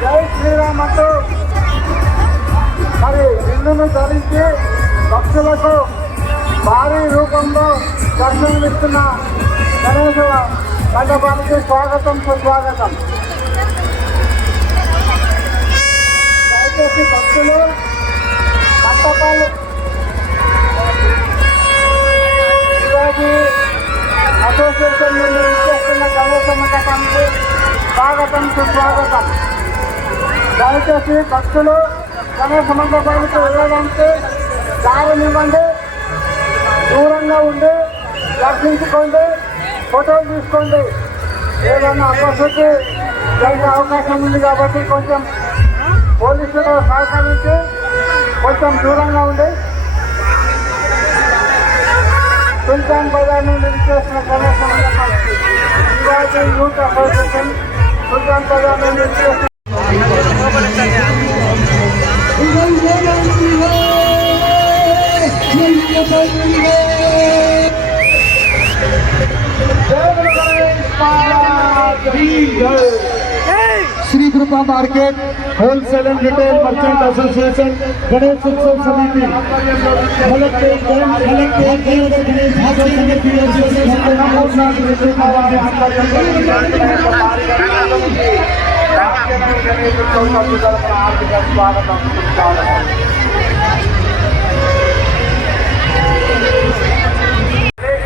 జై శ్రీరామ్ అంటూ మరి ఇల్లును ధరించి భక్తులకు భారీ రూపంలో దర్శనమిస్తున్న గణేశ మండపానికి స్వాగతం సుస్వాగతం. దయచేసి భక్తులు మండపాలు శివాజీ అసోసియేషన్ నుండి ఇచ్చేస్తున్న గణేశ మండపానికి స్వాగతం సుస్వాగతం. దయచేసి భక్తులు గణేశ మండపానికి వెళ్ళడానికి దారినివ్వండి, దూరంగా ఉండి దర్శించుకోండి, ఫోటోలు తీసుకోండి. ఏదైనా అపశృతి జరిగే అవకాశం ఉంది కాబట్టి కొంచెం పోలీసులు సహకరించి కొంచెం దూరంగా ఉండి సుల్తాన్ బజార్ నుండి విచ్చేసిన గణేశ మండపానికి శివాజీ యూత్ అసోసియేషన్ సుల్తాన్ బజార్ నుండి విచ్చేసిన श्री कृपा market wholesale and retail merchant association Ganesh उत्सव समिति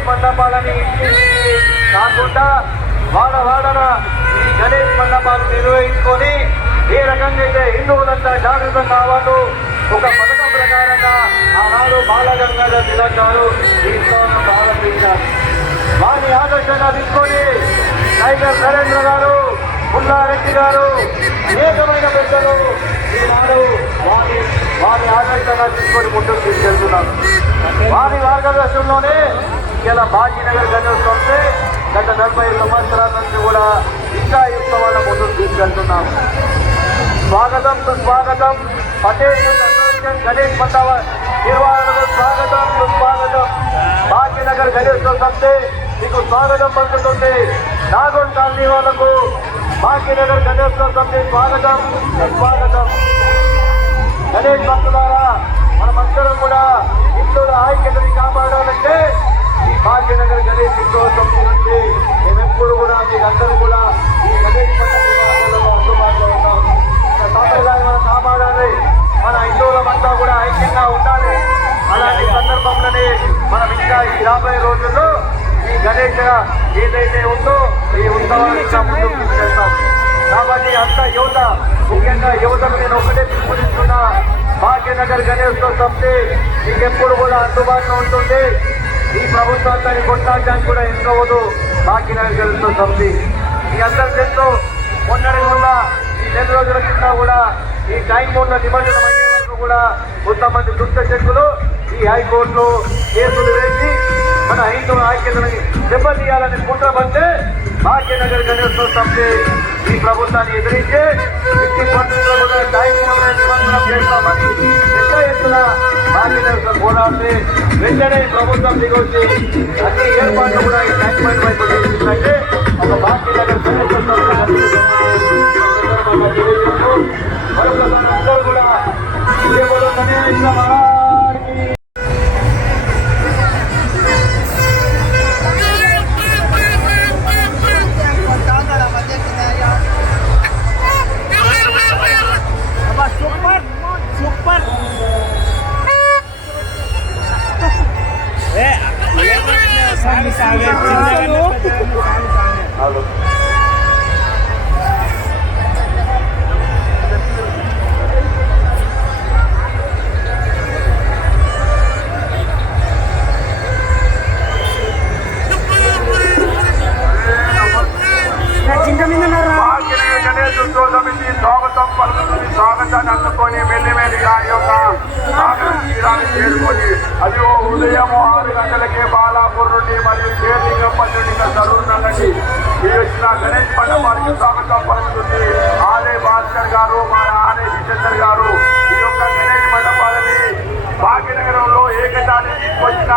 మండపాలని కాకుండా వాడవాడన ఈ గణేష్ మండపాలు నిర్వహించుకొని ఏ రకంగా అయితే హిందువులంతా జాగృతం కావాలో ఒక పథకం ప్రకారంగా ఆనాడు బాలగంగాధర్ తిలక్ గారు ఈ ఉత్సవాలను ప్రారంభించారు. వారి ఆదర్శంగా తీసుకొని టైగర్ నరేంద్ర గారు, పుల్లారెడ్డి గారు, అనేకమైన పెద్దలు ఈనాడు వారి ఆదర్శంగా తీసుకొని ముందుకు తీసుకెళ్తున్నారు. వారి మార్గదర్శనంలోనే ఇలా భాగ్యనగర్ గణేశోత్సవంతో గత 40 సంవత్సరాల నుంచి కూడా ఇంకా ఈ ఉత్సవాల ముందుకు తీసుకెళ్తున్నాం. స్వాగతం సుస్వాగతం. పటేల్ అసోసియేషన్ గణేష్ మండప నిర్వహణకు స్వాగతం సుస్వాగతం. భాగ్యనగర్ గణేశోత్సవంతో మీకు స్వాగతం పలుకుతుంది. నాగోల్ కాలనీ వాళ్లకు భాగ్యనగర్ గణేశోత్సవంతో స్వాగతం సుస్వాగతం. గణేష్ భక్తులారా, మనమందరం కూడా హిందువుల ఐక్యతని కాపాడాలంటే ఈ భాగ్యనగర్ గణేష్ ఉత్సవం నుంచి మేమెప్పుడు కూడా మీరందరూ కూడా ఈ గణేష్ పండుగలో అందుబాటులో ఉన్నాం. మన సాంప్రదాయాలను కాపాడాలి, మన హిందువులమంతా కూడా ఐక్యంగా ఉండాలి. అలాంటి సందర్భంలోనే మనం ఇంకా ఈ రాబోయే రోజుల్లో ఈ గణేష ఏదైతే ఉందో ఈ ఉత్సవాలు ఇంకా ముందుకు తీసుకెళ్తాం. కాబట్టి అంత యువత, ముఖ్యంగా యువతకు నేను ఒకటే పిలుపునిస్తున్నా, భాగ్యనగర్ గణేశోత్సవం మీకు ఎప్పుడు కూడా అందుబాటులో ఉంటుంది. ఈ ప్రభుత్వాన్ని కొట్లాడడానికి కూడా ఎంతవద్దు భాగ్యనగర్ గణేశోత్సవం. మీ అందరి చేస్తూ మొన్నటి వల్ల ఈ 2 రోజుల కింద కూడా ఈ టైం బోర్డులో నిమజ్జనం అయ్యే వరకు కూడా కొంతమంది దుష్ట శక్తులు ఈ హైకోర్టులో కేసులు వేసి మన హిందువుల ఐక్యతని దెబ్బతీయాలని కుట్రపడితే భాగ్యనగర్ గణేశోత్సవం ఈ ప్రభుత్వాన్ని ఎదిరించి 50% కూడా టైం బోర్డు నిమజ్జనం చేస్తామని పెద్ద ఎత్తున భాగ్యనగర్ పోరాడితే వెంటనే ప్రభుత్వం దిగొచ్చి అన్ని ఏర్పాట్లు కూడా ఈ టైం బోర్డు వైపు చేసిందంటే ఒక భాగ్యనగర్ గణేశోత్సవం మరొకసారి అందరూ కూడా గణేశ స్వాగతం పలుకుతుంది. స్వాగతాన్ని అందుకొని మెల్లిమెల్లిగా ఈ యొక్క తీరాన్ని చేరుకొని అది ఉదయం 6 గంటలకే బాలాపూర్ నుండి మరియు షేర్లింగంపల్లి నుండి జరుగుతున్నది ఈ వచ్చిన గణేష్ మండపానికి స్వాగతం పలుకుతుంది. ఆలయ భాస్కర్ గారు, మన ఆలయ జితేందర్ గారు ఈ యొక్క గణేష్ మండపాలని భాగ్యనగరంలో ఏకతాన్ని తీసుకొచ్చిన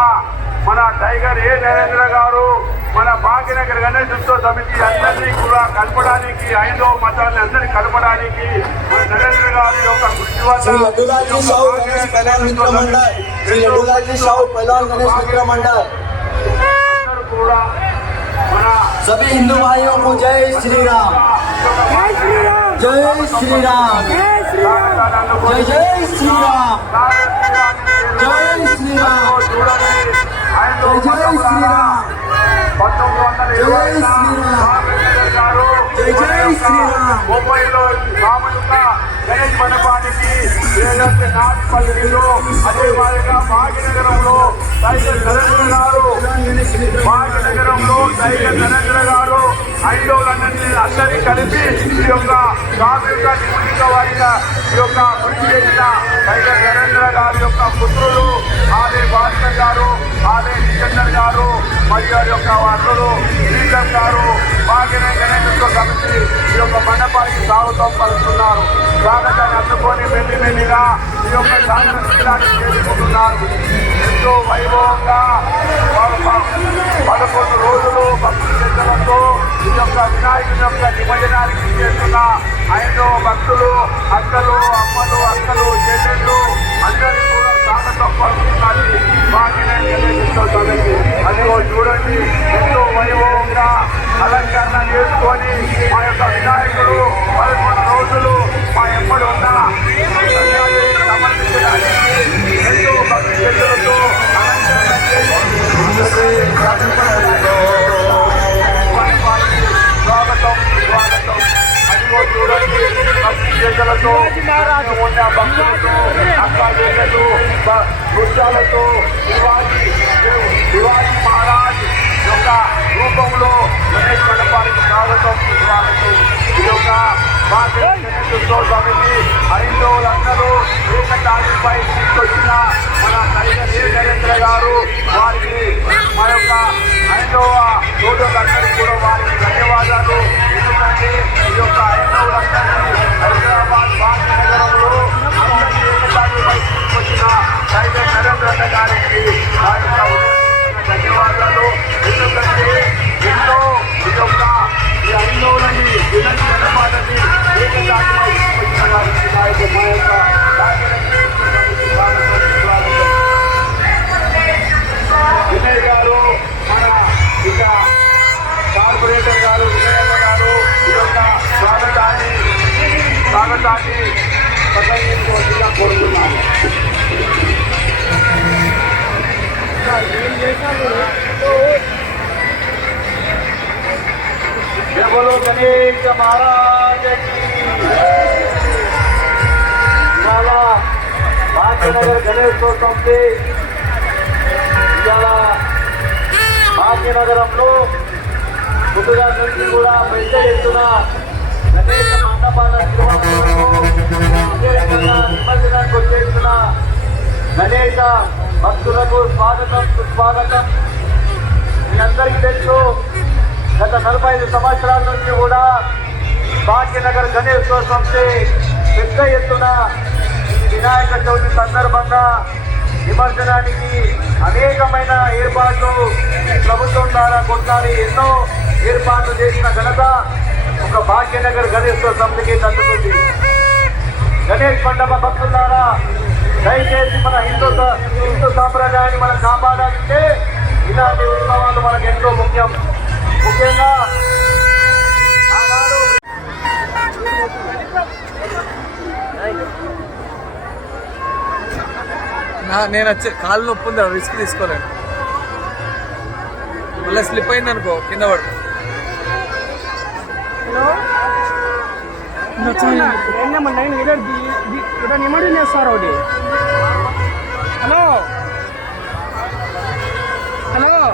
మన టైగర్ నరేంద్ర గారు, మన భాగ్యనగర్ గణేష్ ఉత్సవ సమితి అందరినీ కూడా కలపడానికి హైందవ మతాన్ని అందరినీ కలపడానికి మన నరేంద్ర గారి యొక్క కృషి श्री వల్ల लड्डूलाल जी साहू गणेश कल्याण मित्र मंडल श्री लड्डूलाल जी साहू पहलवान गणेश मित्र मंडल అందరూ కూడా మన सभी हिंदू भाइयों को जय श्री राम जय श्री राम जय जय श्री राम जय श्री राम చూడండి जय जय श्री राम 1920 గారు जय जय श्री राम ముంబైలో సామూహిక గణేష్ మండపానికి ఏదైతే నాటుపల్లిలో అదే మాదిరిగా భాగ్యనగరంలో టైగర్ నరేంద్ర గారు భాగ్యనగరంలో టైగర్ నరేంద్ర గారు అందరినీ కలిపి ఈ యొక్క సామూహిక నిపుణిక వారిగా ఈ యొక్క కృషి చేసిన టైగర్ నరేంద్ర గారి యొక్క పుత్రులు ఆదే భాస్కర్ గారు ఆదే జితేందర్ గారు మరియు వారి యొక్క అల్లుడు శ్రీధర్ గారు భాగ్యనగర్ గణేష్ ఉత్సవ సమితి ఈ యొక్క మండపానికి స్వాగతం పలుకుతున్నారు. స్వాగతాన్ని అందుకొని మెల్లిమెల్లిగా ఈ యొక్క సాంస్కృతికాన్ని చేసుకుంటున్నారు. ఎంతో వైభవంగా 11 రోజులు భక్తుల చర్చలతో ఈ యొక్క వినాయకుని యొక్క నిమజ్జనానికి చేస్తున్న హైందవ భక్తులు అక్కలు అమ్మలు అక్కలు చెల్లెళ్ళు అందరినీ కూడా స్వాగతం పలుకుతున్నది భాగ్యనగర్ గణేష్ ఉత్సవ సమితి. అదిగో చూడండి ఎంతో వైభవంగా అలంకరణ చేసుకొని మా యొక్క వినాయకుడు 11 రోజులు మా ఎప్పుడు ఉన్న సమర్పించడానికి ఎంతో భక్తి శ్రద్ధలతో అలంకరణ చేసి స్వాగతం స్వాగతం. అదిగో చూడండి భక్తి శ్రద్ధలతో ఉన్న భక్తులతో అక్కాజేళ్లతో నృత్యాలతో శివాజీ మహారాజ్ యొక్క రూపంలో గణేష్ మండపానికి స్వాగతం స్వాగతం. ఈ యొక్క భాగ్యనగర్ ఉత్సవ సమితి హైందవులందరూ ఏకతాటిపై తీసుకొచ్చిన మన టైగర్ నరేంద్ర గారు వారికి మా యొక్క హైందవ సోదరులందరికీ కూడా వారికి ధన్యవాదాలు. ఎందుకంటే ఈ యొక్క హైందవులందరినీ హైదరాబాద్ భాగ్యనగరంలో అందరినీ ఏకతాటిపై తీసుకొచ్చిన టైగర్ నరేంద్ర గారికి మా యొక్క ధన్యవాదాలు. ఎందుకంటే ఎన్నో ఈ యొక్క ఈ హైందవులని వినతి గణపాలని ఏకతాటిపై తీసుకొచ్చిన వారికి మా యొక్క వినయ్ గారు మన ఇక కార్పొరేటర్ గారు వినయన్న గారు ఈ యొక్క స్వాగతాన్ని ప్రసంగించవలసిందిగా కోరుతున్నాను. జై బోలో గణేష్ మహారాజ్ की ఇవాళ భాగ్యనగర్ గణేశోత్సవ సమితి ఇవాళ భాగ్యనగరంలో ముందుగా నుంచి కూడా పెద్ద ఎత్తున గణేష మండపాల నిర్వహణకు అదేవిధంగా నిమజ్జనానికి వచ్చేస్తున్న గణేష భక్తులకు స్వాగతం సుస్వాగతం. మీ అందరికీ తెలుసు గత 45 సంవత్సరాల నుంచి కూడా భాగ్యనగర్ గణేశోత్సవ సమితి పెద్ద ఎత్తున వినాయక చవితి సందర్భంగా నిమజ్జనానికి అనేకమైన ఏర్పాట్లు ప్రభుత్వం ద్వారా కొట్లాడి ఎన్నో ఏర్పాట్లు చేసిన ఘనత ఒక భాగ్యనగర్ గణేశోత్సవ సమితికి దక్కుతుంది. గణేష్ మండప భక్తులారా దయచేసి మన హిందూ సాంప్రదాయాన్ని మనం కాపాడాలంటే ఇలాంటి ఉత్సవాలు మనకు ఎంతో ముఖ్యం. ముఖ్యంగా ఆనాడు నేను వచ్చే కాళ్ళు నొప్పి ఉంది రిస్క్ తీసుకోలేను. మళ్ళీ స్లిప్ అయింది అనుకో కింద పడు. చేస్తారు ఒకటి. హలో హలో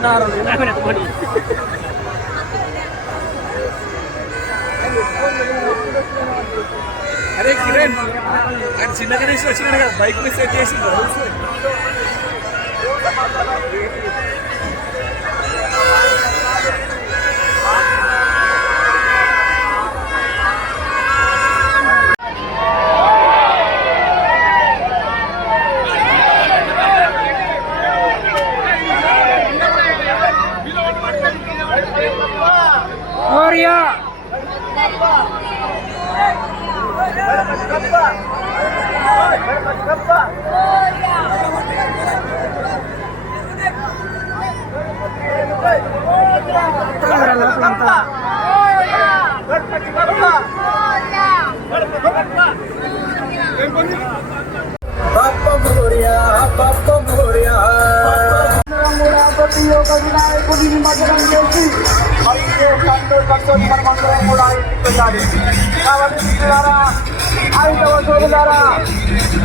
అంటారు వినాయకుని పడి అరే కిరణ్ ఆయన చిన్న గణేష్ వచ్చినాడు కదా బైక్ మీద సెట్ చేసింది మోరియా ప్రతి ఒక్క వినాయకుడిని నిమజ్జనం చేసి సంతోషంతో మనమందరం కూడా ఇంటికి వెళ్ళాలి. కాబట్టి మిత్రులారా, ఐదవ సోదరులారా,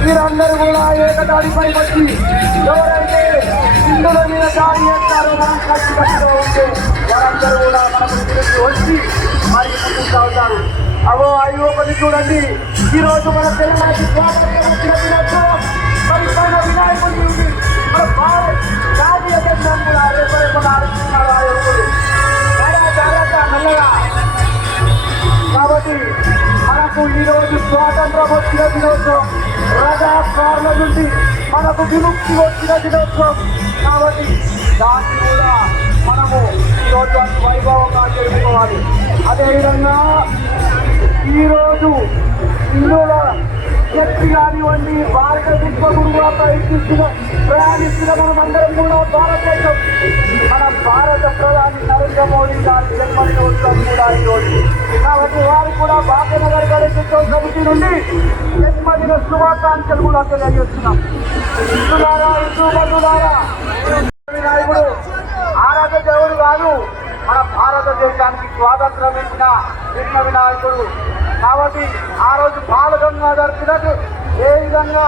వీరందరూ కూడా ఏకదాడిపై వచ్చి ఎవరైతే ఇందుల మీద దాడి చేస్తారో మనం ఖచ్చితంగా ఉంటే వారందరూ కూడా మనకు తిరిగి వచ్చి మరి ముందుకు సాగుతారు. అవో అవి ఒకటి చూడండి, ఈరోజు మన తెలంగాణకి స్వాతంత్రం వచ్చిన దినోత్సవం పరిపాలన వినాయకుడి ఉంది. మన భారత్ జాతీయ జెండాను కూడా రేపటి ఆలోచిస్తున్నారు జాగ్రత్త మెల్లగా. కాబట్టి మనకు ఈరోజు స్వాతంత్రం వచ్చిన దినోత్సవం, రజాకారుల నుండి మనకు విముక్తి వచ్చిన దినోత్సవం. కాబట్టి దాన్ని కూడా మనము ఈరోజు అతి వైభవంగా జరుపుకోవాలి. అదేవిధంగా ఈరోజు హిందువుల శక్తి కానివ్వండి, భారత విశ్వగురువుగా ప్రయాణిస్తున్న మనమందరం కూడా భారతదేశం, మన భారత ప్రధాని నరేంద్ర మోడీ గారి జన్మదినోత్సవం కూడా ఈరోజు. కాబట్టి వారు కూడా భాగ్యనగర్ గణేశోత్సవ సమితి నుండి జన్మదిన శుభాకాంక్షలు కూడా తెలియజేస్తున్నాం. హిందులారా, హిందూ బంధువులారా, వినాయకుడు ఆరాధ్య దేవుడు కాదు, మన భారతదేశానికి స్వాతంత్రం ఇచ్చిన విఘ్న వినాయకుడు. కాబట్టి ఆ రోజు బాలగంగాధర్ తిలక్ ఏ విధంగా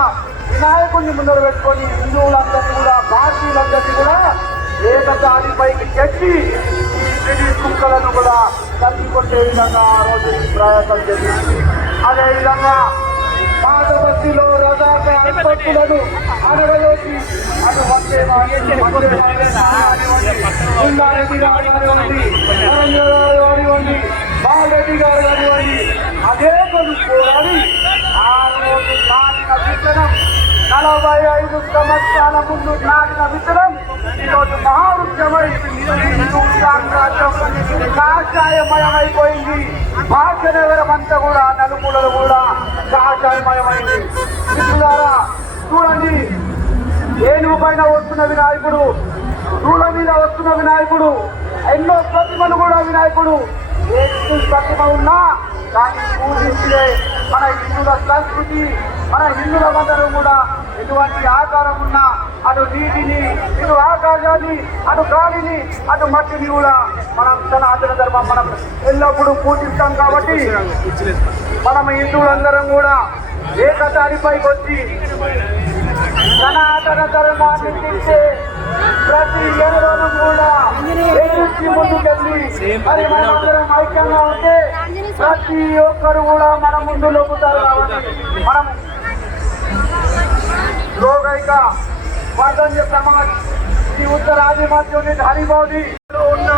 వినాయకుడిని ముందర పెట్టుకొని హిందువులందరినీ కూడా, భారతీయులందరినీ కూడా ఏకదాడిపైకి తెచ్చి బ్రిటిష్ కుక్కలను కూడా తగ్గికొట్టే విధంగా ఆ రోజు ప్రయాసం చేసింది. అదేవిధంగా పాదబస్తీలో రజాకారులను అనగలోకి అటు వందే కానివ్వండి, బాలరెడ్డి గారు కానివ్వండి, అదే కొడుకు పోరాడి ఆ రోజు నాటిన విత్తనం 45 సంవత్సరాల ముందు నాటిన విత్తనం ఈరోజు మహావృక్షమై హిందూ సామ్రాజ్యం కాషాయమయమైపోయింది. భాగ్యనగరం అంతా కూడా నలుమూలలు కూడా కాషాయమయమైంది. మిత్రులారా, చూడండి, ఏనుగు పైన వస్తున్న వినాయకుడు, దూల మీద వస్తున్న వినాయకుడు, ఎన్నో ప్రతిమలు కూడా వినాయకుడు. ఏ ప్రతిమ ఉన్నా దాన్ని పూజించే మన హిందువుల సంస్కృతి. మన హిందువులందరం కూడా ఎటువంటి ఆకారం ఉన్నా అటు నీటిని, ఇటు ఆకాశాన్ని, అటు గాలిని, అటు మట్టిని కూడా మనం సనాతన ధర్మం మనం ఎల్లప్పుడూ పూజిస్తాం. కాబట్టి మనం హిందువులందరం కూడా ఏకతాడిపైకి వచ్చి సనాతన ధర్మాన్ని తింటే ప్రతి ఏడాది కూడా ఎదుర్చి ముందుకెళ్ళి మరి మనమందరం ఐక్యంగా ఉంటే ప్రతి ఒక్కరు కూడా మన ముందు లోపుతారు. కాబట్టి మనం లోకైక వర్ధన్య సమాజ్ ఈ ఉత్తరాది మధ్య హరిమోదీలో ఉన్న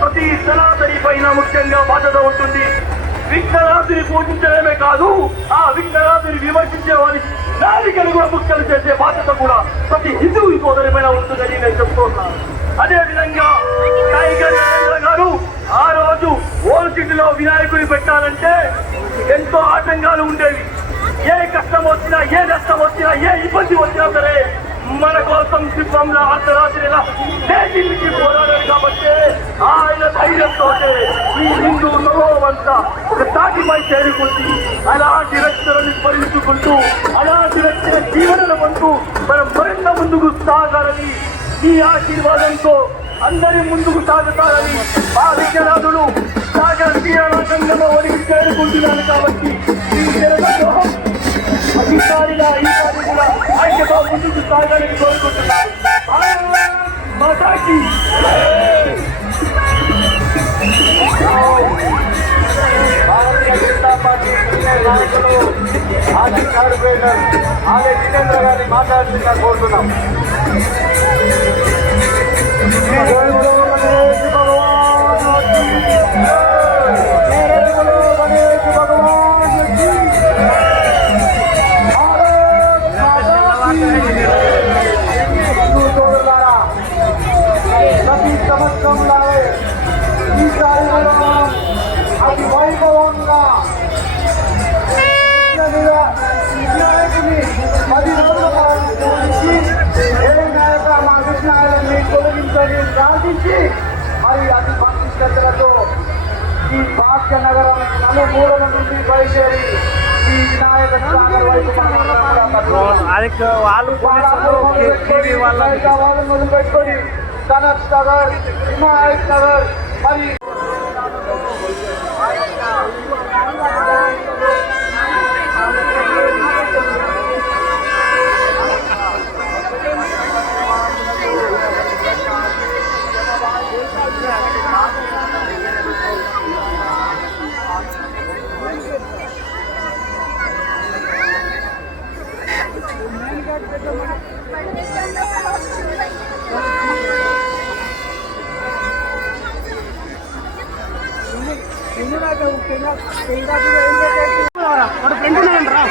ప్రతి సనాతని పైన ముఖ్యంగా బాధ్యత ఉంటుంది. విఘ్నరాజుని పూజించడమే కాదు, ఆ విఘ్నరాజుని విమర్శించే వారి నాలికలు కూడా ముఖ్యలు చేసే బాధ్యత కూడా ప్రతి హిందువు సోదరి పైన ఉంటుందని నేను చెప్తున్నాను. అదేవిధంగా టైగర్ నరేంద్ర గారు ఆ రోజు ఓల్డ్ సిటీలో వినాయకుని పెట్టాలంటే ఎంతో ఆటంకాలు ఉండేవి. ఏ కష్టం వచ్చినా, ఏ నష్టం వచ్చినా, ఏ ఇబ్బంది వచ్చినా సరే మన కోసం శిల్పంలో అర్ధరాత్రిలా దేశీకి పోరాడారు. కాబట్టి ఆయన ధైర్యంతో ఈ హిందూ సమూహమంతా ఒక తాటిపై చేరుకుంది. అలాంటి వ్యక్తులను స్మరించుకుంటూ, అలాంటి వ్యక్తుల జీవనల వంతు మనం మరింత ముందుకు సాగాలని, ఈ ఆశీర్వాదంతో అందరి ముందుకు సాగుతారని ఆ విజ్ఞానులు సాగర్ తీరాగంగలో వరకు చేరుకుంటున్నారు. కాబట్టి ఈ జనసమూహం అధికారిగా ఈసారి కూడా ఐక్యతో ముందుకు సాగాలని కోరుకుంటున్నారు. మాతాకి భారతీయ జనతా పార్టీ సీనియర్ నాయకులు మాజీ కార్పొరేటర్ ఆలయ జితేంద్ర గారిని మాట్లాడుతున్నా కోరుతున్నాం. ప్రతి సంవత్సరం లాగే ఈసారి కూడా అతి వైభవంగా వినాయకుని 10 రోజుల పాటు పూజించి ఏ నాయక మా కృష్ణాయన్ని తొలగించని ప్రార్థించి మరి అతి భక్తి శ్రద్ధలతో ఈ భాగ్యనగరం నలుమూలల నుండి బయలుదేరి ఈ వినాయక స్వామి వైపు వాళ్ళు టీవీ వాళ్ళ వాళ్ళు మొదలుపెట్టుకొని కనక్ నగర్ హిమాయత్ నగర్ మరి వాడు ఫ్రెండ్ ఉన్నాడు రా